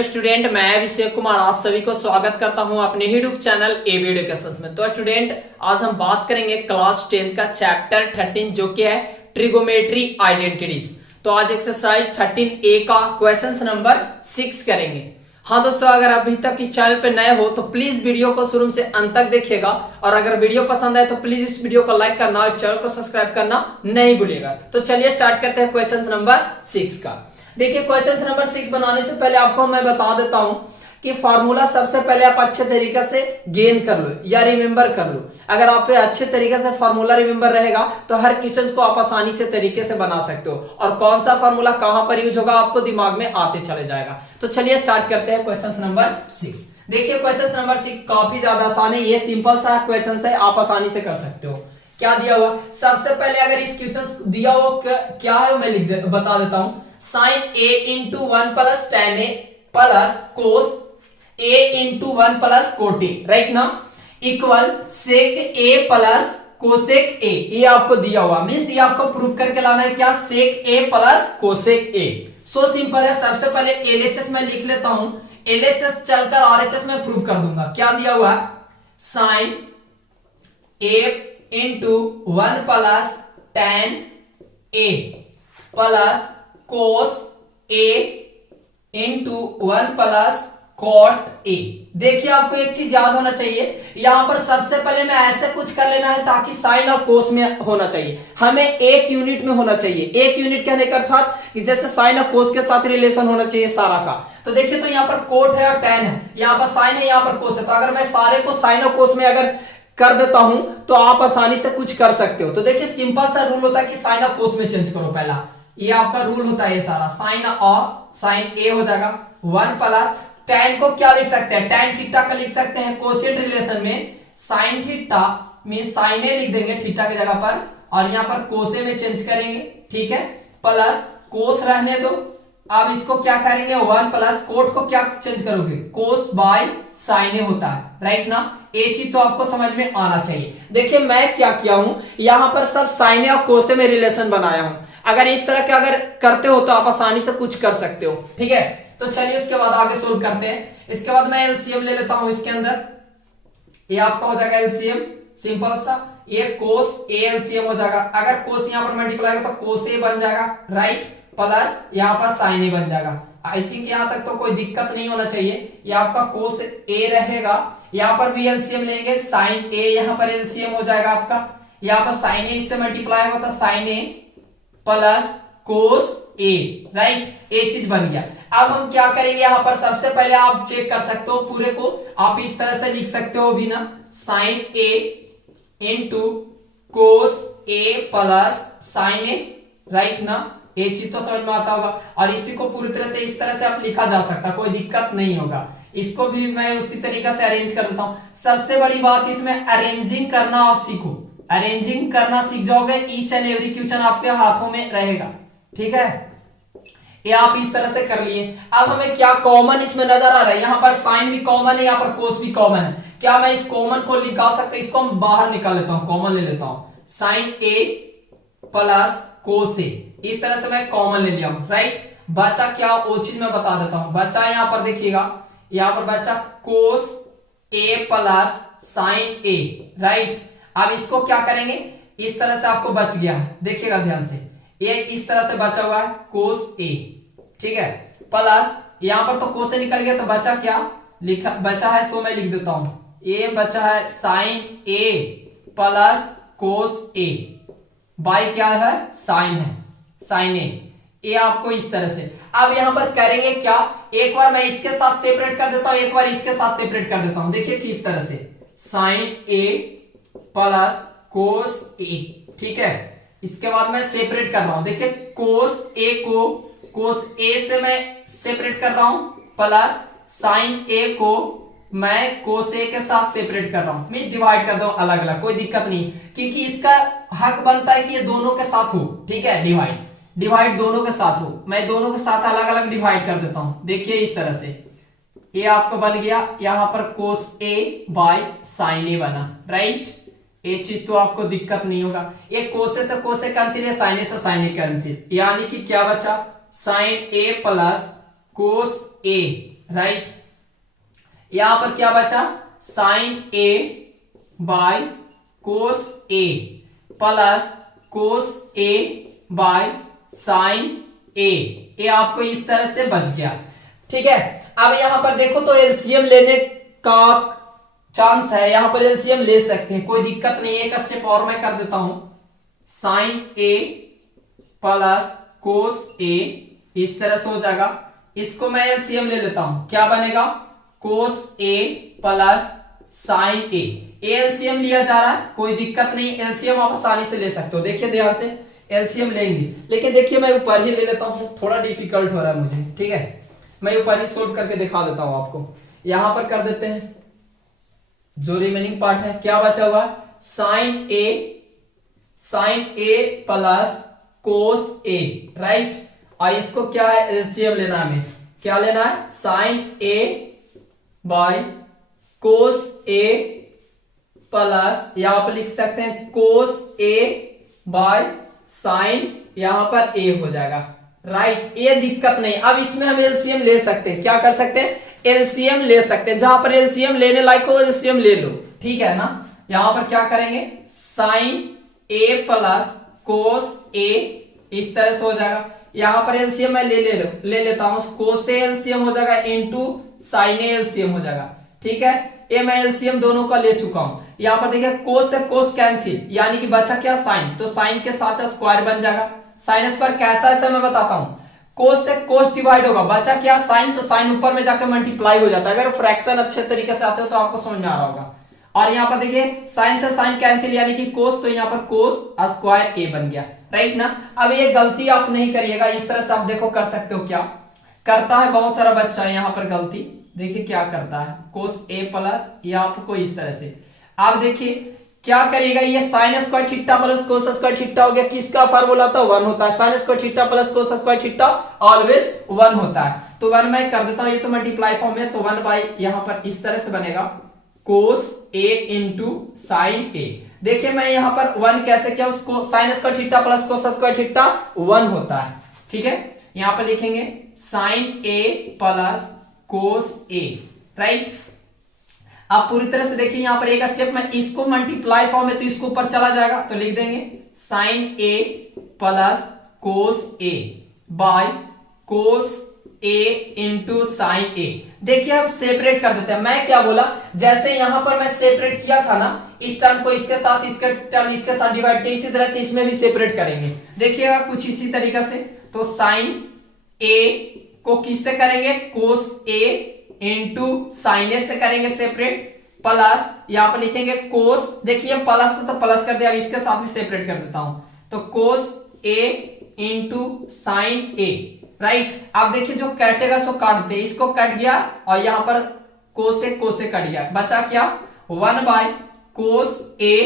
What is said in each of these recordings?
Hello student, मैं अभिषेक कुमार आप सभी को स्वागत करता हूं अपने यूट्यूब चैनल एबी एजुकेशन में। तो स्टूडेंट, आज हम बात करेंगे क्लास 10 का चैप्टर 13 जो कि है ट्रिगोमेट्री आइडेंटिटीज। तो आज एक्सरसाइज 13A का क्वेश्चन नंबर 6 करेंगे। हाँ दोस्तों, अगर अभी तक इस चैनल पे नए हो तो प्लीज वीडियो को शुरू से अंत तक देखिएगा और अगर वीडियो पसंद आए तो प्लीज इस वीडियो को लाइक करना और चैनल को सब्सक्राइब करना नहीं भूलिएगा। तो चलिए स्टार्ट करते हैं क्वेश्चन नंबर 6 का। देखिए, क्वेश्चन नंबर 6 बनाने से पहले आपको मैं बता देता हूं कि फार्मूला सबसे पहले आप अच्छे तरीके से गेन कर लो या रिमेंबर कर लो। अगर आप पे अच्छे तरीके से फार्मूला रिमेंबर रहेगा तो हर क्वेश्चन को आप आसानी से तरीके से बना सकते हो और कौन सा फार्मूला कहां पर यूज होगा आपको दिमाग में आते चले जाएगा। तो चलिए स्टार्ट करते हैं क्वेश्चन नंबर 6। देखिए, क्वेश्चन नंबर 6 काफी ज्यादा आसान है, ये सिंपल सा क्वेश्चन है, आप आसानी से कर सकते हो। क्या दिया हुआ, सबसे पहले अगर इस क्वेश्चन दिया हुआ क्या है मैं बता देता हूं। Sine a into 1 plus tan a plus cos a into 1 plus cot a, right ना, equal sec a plus cosec a। ये आपको दिया हुआ, मीन्स ये आपको प्रूव करके लाना है क्या, सेक a plus cosec a। So simple है। सबसे पहले LHS में लिख लेता हूं, LHS चलकर RHS में प्रूव कर दूंगा। क्या दिया हुआ, sine a into 1 plus tan a plus cos a into 1 plus cot a। देखिए, आपको एक चीज याद होना चाहिए, यहां पर सबसे पहले मैं ऐसे कुछ कर लेना है ताकि साइन और कोस में होना चाहिए, हमें एक यूनिट में होना चाहिए। एक यूनिट कहने का अर्थात जैसे साइन और कोस के साथ रिलेशन होना चाहिए सारा का। तो देखिए, तो यहाँ पर कोट है और tan है, यहाँ पर साइन है, यहाँ पर कोस है। तो अगर मैं सारे को साइन और कोस में अगर कर देता हूं तो आप आसानी से कुछ कर सकते हो। तो देखिए, सिंपल सा रूल होता है कि साइन और कोस में चेंज करो। पहला ये आपका रूल होता है, ये सारा साइन और साइन ए हो जाएगा 1 प्लस tan को क्या लिख सकते हैं, tan थीटा का लिख सकते हैं कोसेट रिलेशन में साइन थीटा में साइन ए लिख देंगे थीटा की जगह पर और यहाँ पर कोसे में चेंज करेंगे, ठीक है, प्लस कोस रहने दो। अब इसको क्या करेंगे 1 प्लस कोट को क्या चेंज करोगे, कोस बाय साइन ए होता है, राइट ना। ये चीज तो आपको समझ में आना चाहिए। देखिए, मैं क्या किया हूं, यहां पर सब साइन और कोसे में रिलेशन बनाया हूं। अगर इस तरह के अगर करते हो तो आप आसानी से कुछ कर सकते हो, ठीक है। तो चलिए उसके बाद आगे सोल्व करते हैं। इसके बाद मैं एलसीएम ले लेता हूं इसके अंदर, ये आपका हो जाएगा एलसीएम सिंपल सा, ये कोस ए एलसीएम हो जाएगा। अगर कोस यहां पर मल्टीप्लाई होगा तो कोस ए बन जाएगा, राइट, प्लस यहां पर साइन ए बन जाएगा। आई थिंक यहां तक तो कोई दिक्कत नहीं होना चाहिए। ये आपका कोस ए रहेगा, यहां पर भी एलसीएम लेंगे, साइन ए यहां पर एलसीएम हो जाएगा आपका, यहां पर साइन ए इससे मल्टीप्लाई होगा तो sign a plus cos a, right, ये चीज बन गया। अब हम क्या करेंगे, यहां पर सबसे पहले आप चेक कर सकते हो पूरे को, आप इस तरह से लिख सकते हो भी ना, sign A into cos a plus sign A, right ना। ये चीज तो समझ में आता होगा और इसी को पूरी तरह से इस तरह से आप लिखा जा सकता, कोई दिक्कत नहीं होगा। इसको भी मैं उसी तरीके से अरेंज कर देता हूं। सबसे बड़ी बात इसमें अरेंजिंग करना आप सीखो, अरेंजिंग करना सीख जाओगे, ईच एंड एवरी क्वेश्चन आपके हाथों में रहेगा, ठीक है। ये आप इस तरह से कर लिए। अब हमें क्या कॉमन इसमें नजर आ रहा है, यहाँ पर साइन भी कॉमन है, यहाँ पर कोस भी कॉमन है। क्या मैं इस कॉमन को निकाल सकता हूं, इसको हम बाहर निकाल लेता हूं, कॉमन ले लेता हूं, साइन ए प्लस कोस ए, इस तरह से मैं कॉमन ले लिया हूं, राइट। बचा क्या, वो चीज मैं बता देता हूं। बचा यहां पर देखिएगा, यहां पर बचा कोस a plus sign A, right. अब इसको क्या करेंगे, इस तरह से आपको बच गया है, देखिएगा ध्यान से, ये इस तरह से बचा हुआ है कोस ए, ठीक है, प्लस यहां पर तो कोस ए निकल गया तो बचा क्या, लिखा बचा है, सो मैं लिख देता हूं, ये बचा है sine a plus cos a bye क्या है, साइन है, साइन ए। ये आपको इस तरह से। अब यहां पर करेंगे क्या, एक बार मैं इसके साथ सेपरेट कर देता हूं, एक बार इसके साथ सेपरेट कर देता हूं। देखिए किस तरह से, साइन ए प्लस कोस ए, ठीक है। इसके बाद मैं सेपरेट कर रहा हूं, देखिए कोस ए को कोस ए से मैं सेपरेट कर रहा हूं, प्लस साइन ए को मैं कोस ए के साथ सेपरेट कर रहा हूं, मींस डिवाइड कर दो अलग अलग, कोई दिक्कत नहीं, क्योंकि इसका हक बनता है कि ये दोनों के साथ हो, ठीक है, डिवाइड दोनों के साथ हो। मैं दोनों के साथ अलग अलग डिवाइड कर देता हूं, देखिए इस तरह से ये आपको बन गया, यहां पर कोस ए बाय साइन ए बना, राइट। ये चीज तो आपको दिक्कत नहीं होगा। ये कोसे से कोसे कैंसिल है, साइन ए से साइन ए कैंसिल, यानी कि क्या बचा, sine a plus cos a, right. यहां पर क्या बचा, sine a by cos a plus cos a by sine a. ये आपको इस तरह से बच गया, ठीक है। अब यहां पर देखो तो एलसीएम लेने का चांस है, यहां पर एलसीएम ले सकते हैं, कोई दिक्कत नहीं है। एक स्टेप और मैं कर देता हूं, साइन ए प्लस कोस ए इस तरह से हो जाएगा। इसको मैं एलसीएम ले लेता हूं, क्या बनेगा, कोस a plus sign A. LCM लिया जा रहा है, कोई दिक्कत नहीं, एलसीएम आप आसानी से ले सकते हो। देखिए ध्यान से एलसीएम लेंगे, लेकिन देखिए मैं ऊपर ही ले लेता हूं, थोड़ा डिफिकल्ट हो रहा है मुझे, ठीक है। मैं ऊपर ही सोल्व करके दिखा देता हूं आपको। यहां पर कर देते हैं, जो रिमेनिंग पार्ट है क्या बचा हुआ, sign a plus cos a, right. और इसको क्या है, एलसीएम लेना है हमें, क्या लेना है, sine a by cos a plus यहां पर लिख सकते हैं कोस ए बाय साइन, यहां पर ए हो जाएगा, राइट। ये दिक्कत नहीं। अब इसमें हम एलसीएम ले सकते हैं, क्या कर सकते हैं, एलसीएम ले सकते हैं। जहां पर एलसीएम लेने लायक हो एलसीएम ले लो, ठीक है ना। यहां पर क्या करेंगे, साइन ए प्लस कोस ए इस तरह से हो जाएगा। यहां पर एलसीएम मैं ले लेता हूं, कोस ए एलसीएम हो जाएगा इंटू साइन ए एलसीएम हो जाएगा, ठीक है। ये मैं एलसीएम दोनों का ले चुका हूं। यहां पर देखिए कोस से कोस कैंसिल, यानी कि बचा क्या, साइन, तो साइन के साथ स्क्वायर बन जाएगा। साइन स्क्वायर कैसा है मैं बताता हूं, कोस से कोस डिवाइड होगा, बचा क्या, साइन, तो साइन ऊपर में जाकर मल्टीप्लाई हो जाता है। अगर फ्रैक्शन अच्छे तरीके से आते हो तो आपको समझ में आ रहा होगा। और यहाँ पर देखिए साइन से साइन कैंसिल, यानी कि कोस, तो यहाँ पर कोस स्क्वायर ए बन गया, राइट ना। अब ये गलती आप नहीं करिएगा, इस तरह से आप देखो कर सकते हो। क्या करता है बहुत सारा बच्चा यहाँ पर गलती, देखिए क्या करता है, कोस ए प्लस, ये आपको इस तरह से, आप देखिए क्या करिएगा, ये sine square theta plus cos square theta हो गया, किसका फार्मूला था, 1 होता है। Sine square theta plus cos square theta always 1 होता है। तो 1 मैं कर देता हूं, ये तो मल्टीप्लाई फॉर्म है, तो 1 बाई यहां पर इस तरह से बनेगा कोस ए इंटू साइन ए। देखिए मैं यहां पर 1 कैसे किया, उसको sine square theta plus cos square theta 1 होता है, ठीक है। यहां पर लिखेंगे sign a plus cos a, right. आप पूरी तरह से देखिए यहां पर एक स्टेप में इसको मल्टीप्लाई फॉर्म है तो इसको ऊपर चला जाएगा, तो लिख देंगे sine a plus cos a by cos a into sine a. देखिए अब सेपरेट कर देते हैं। मैं क्या बोला, जैसे यहां पर मैं सेपरेट किया था ना, इस टर्म को इसके साथ, इसके टर्म इसके साथ डिवाइड किया, इसी तरह से इसमें भी सेपरेट करेंगे। देखिएगा कुछ इसी तरीके से, तो साइन ए को किससे करेंगे, कोस ए इंटू साइन ए से करेंगे सेपरेट, प्लस यहां पर लिखेंगे कोस, देखिए प्लस तो प्लस कर दिया, अब इसके साथ भी सेपरेट कर देता हूं, तो कोस a into sine A, right. अब देखिए जो कटेगा सो काट दे, इसको कट गया और यहां पर कोस से कट गया, बचा क्या, 1 by cos a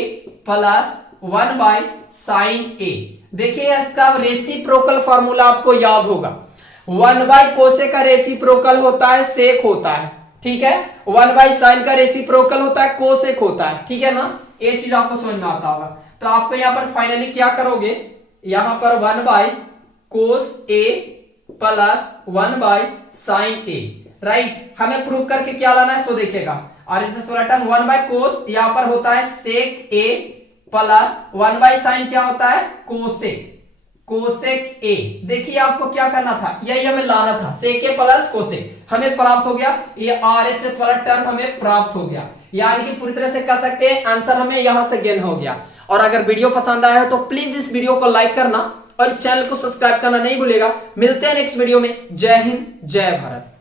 plus 1 by sine a. देखिए इसका रेसिप्रोकल फार्मूला आपको याद होगा, 1 बाय कोसे का रेसिप्रोकल होता है सेक होता है, ठीक है। 1 बाय साइन का रेसिप्रोकल होता है कोसेक होता है, ठीक है ना। ये चीज आपको समझ में आता होगा। तो आपको यहां पर फाइनली क्या करोगे, यहां पर 1 by cos a plus 1 by sine A, right. हमें प्रूव करके क्या लाना है सो देखिएगा, और इस वाला टर्म 1 बाय कोस यहां पर होता है सेक ए प्लस 1 बाय साइन क्या होता है, कोसेक ए। देखिए आपको क्या करना था, यही हमें लाना था, सेक ए प्लस कोसेक हमें प्राप्त हो गया, ये आरएचएस वाला टर्म हमें प्राप्त हो गया, यानी कि पूरी तरह से कर सकते हैं आंसर हमें यहां से गेन हो गया। और अगर वीडियो पसंद आया है तो प्लीज इस वीडियो को लाइक करना और चैनल को सब्सक्राइब करना नहीं भूलेगा। मिलते हैं नेक्स्ट वीडियो में। जय हिंद, जय भारत।